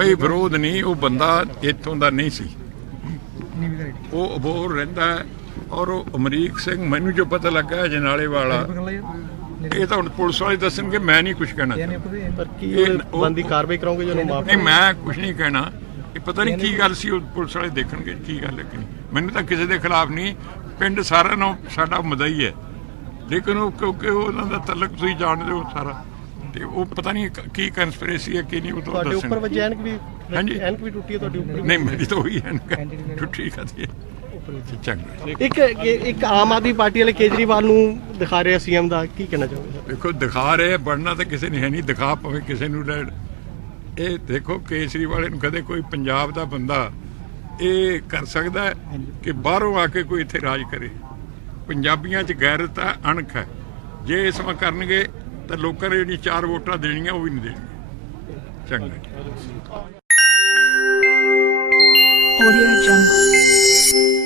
ਬਈ ਵਿਰੋਧ ਨਹੀਂ ਉਹ ਬੰਦਾ ਇੱਥੋਂ ਦਾ ਨਹੀਂ ਸੀ। ਉਹ ਅਬੋਰ ਰਹਿੰਦਾ ਔਰ ਉਹ ਅਮਰੀਕ ਸਿੰਘ ਮੈਨੂੰ ਜੋ ਪਤਾ ਲੱਗਾ ਜਨਾਲੇ ਵਾਲਾ ਇਹ ਤਾਂ ਹੁਣ ਪੁਲਿਸ ਵਾਲੇ ਦੱਸਣਗੇ ਮੈਂ ਨਹੀਂ ਕੁਝ ਕਹਿਣਾ ਪਰ ਕੀ ਇਹ- ਉਹ ਬੰਦੀ ਕਾਰਵਾਈ ਕਰੋਗੇ ਜਦੋਂ ਮਾਫ ਨਹੀਂ ਮੈਂ ਕੁਝ ਨਹੀਂ ਕਹਿਣਾ। ਇਹ ਪਤਾ ਨਹੀਂ ਕੀ ਗੱਲ ਸੀ ਉਹ ਪੁਲਿਸ ਵਾਲੇ ਦੇਖਣਗੇ ਕੀ ਗੱਲ ਹੈ। ਮੈਨੂੰ ਤਾਂ ਕਿਸੇ ਦੇ ਖਿਲਾਫ ਨਹੀਂ ਪਿੰਡ ਸਾਰਿਆਂ ਨੂੰ ਸਾਡਾ ਮਦਈ ਹੈ। ਲੇਕਿਨ ਉਹ ਕਿਉਂਕਿ ਉਹਨਾਂ ਦਾ ਤਲਕ ਤੁਸੀਂ ਜਾਣਦੇ ਹੋ ਸਾਰਾ। ਤੇ ਉਹ ਪਤਾ ਨਹੀਂ ਕ- ਕਨਸਪੀਰੇਸੀ ਹੈ ਕੀ ਨਹੀਂ ਉਹ ਤਾਂ ਤੁਹਾਡੇ ਉੱਪਰ ਦੱਸਣਗੇ ਵਜੇ ਐਨਕ ਵੀ ਹਾਂਜੀ। ਐਨਕ ਵੀ ਟੁੱਟੀ ਹੈ ਤੁਹਾਡੀ ਉੱਪਰ? ਨਹੀਂ ਮੇਰੀ ਤਾਂ ਉਹੀ ਹੈ। ਨਾ। ਟੁੱਟੀ ਕਦੀ ਚੰਗਾ ਇੱਕ ਇੱਕ ਆਮ ਆਦਮੀ ਪਾਰਟੀ ਵਾਲੇ ਕੇਜਰੀਵਾਲ ਨੂੰ ਦਿਖਾ ਰਿਹਾ ਸੀਐਮ ਦਾ ਕੀ ਕਹਿਣਾ ਚਾਹੋਗੇ? ਸਰ ਦੇਖੋ ਦਿਖਾ ਰਹੇ ਬਣਨਾ ਤਾਂ ਕਿਸੇ ਨੇ ਹੈ ਨਹੀਂ ਦਿਖਾ ਪਵੇ ਕਿਸੇ ਨੂੰ ਲੈਣ ਇਹ ਦੇਖੋ ਕੇਸਰੀ ਵਾਲੇ ਨੂੰ ਕਦੇ ਕੋਈ ਪੰਜਾਬ ਦਾ ਬੰਦਾ ਇਹ ਕਰ ਸਕਦਾ ਹੈ ਕਿ ਬਾਹਰੋਂ ਆ ਕੇ ਕੋਈ ਇੱਥੇ ਰਾਜ ਕਰੇ? ਪੰਜਾਬੀਆਂ ਚ ਗੈਰਤ ਹੈ ਅਣਖ ਹੈ। ਜੇ ਇਸ ਵਾਰ ਕਰਨਗੇ ਤਾਂ ਲੋਕਾਂ ਨੇ ਜਿਹੜੀਆਂ ਚਾਰ ਵੋਟਾਂ ਦੇਣੀਆਂ ਉਹ ਵੀ ਨਹੀਂ ਦੇਣਗੇ ਚੰਗਾ Audio Jungle.